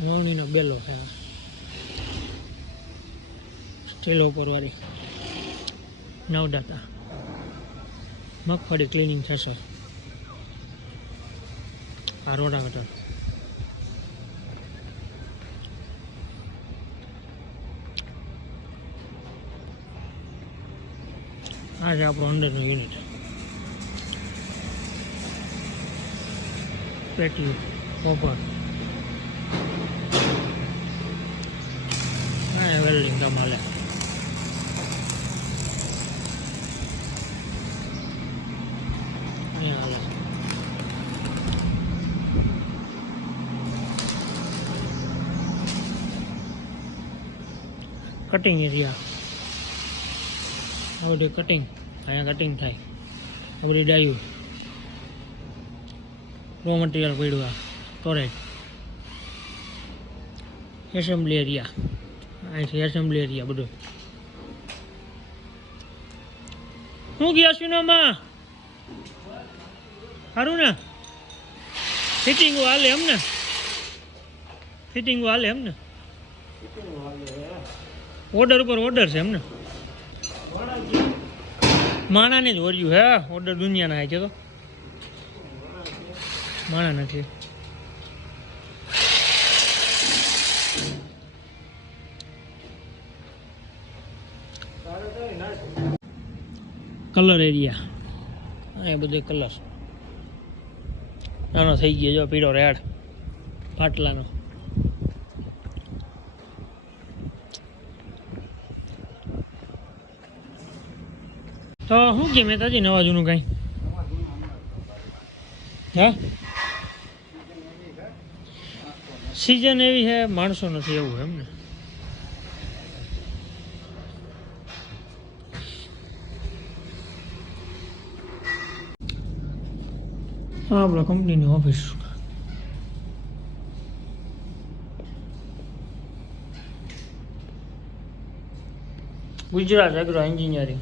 મોરણીનો bellow છે steel ઉપરવાળી નવદાતા. મગફળી cleaning થશે. આ રોડા આ છે આપણું અંદરનું યુનિટ પેટી કોપર વેલ્ડિંગ કામ હાલે. કટિંગ એરિયા આ બધી કટિંગ અહીંયા કટિંગ થાય. આ બધી ડાયું રો મટીરિયલ પડ્યું આ. Storage assembly area. અહીંથી એસેમ્બલી એરિયા બધું. શું ગયા સુનામાં સારું ને? ફિટિંગો હાલે એમ ને? ફિટિંગો હાલે એમ ઓર્ડર ઉપર ઓર્ડર છે એમ ને? માણાને જ વર્યું હે ઓર્ડર દુનિયાના છે તો. માણા નથી. Colour area. અહીંયા બધો કલર. નાનો થઈ ગયો, જો પીળો રેડ. પાટલાનો. તો શું કે મહેતાજી, નવા જૂનું કાંઈ? હા? સિઝન એવી છે, માણસો નથી એવું એમ ને? આપણા કંપનીની ઓફિસ ગુજરાત એગ્રો એન્જિનિયરિંગ